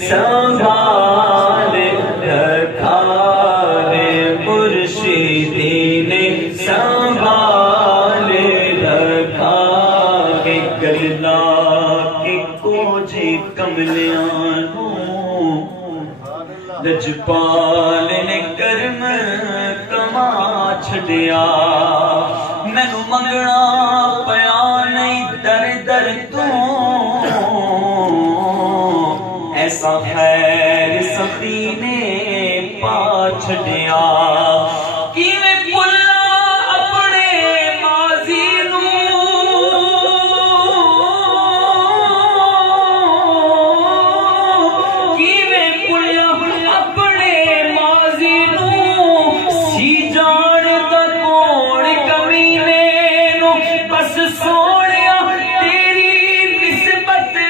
संभाल रखा रे मुर्शिदी ने संभाल रखा के गला के कोजे कमलियां लजपाल ने कर्म कमा छड़िया मैनू मंगना पया नहीं दर दर तू ऐसा खैर सखी ने पा छड़िया किवें भुल्ला अपने माजी नू किवें भुल्ला अपने माजी नू सी जान दा कौन कमीने नू बस सोनिया तेरी निस्बत ने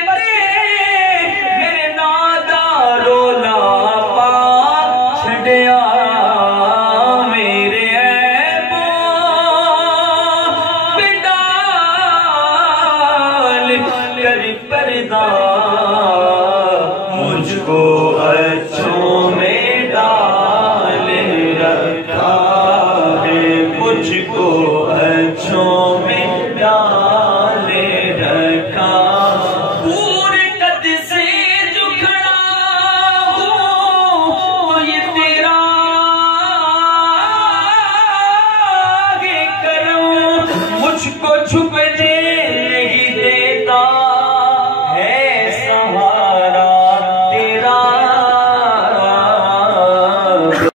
मेरे नादा रोला पा छड़िया मेरे ऐबा बिडाल कर पर्दा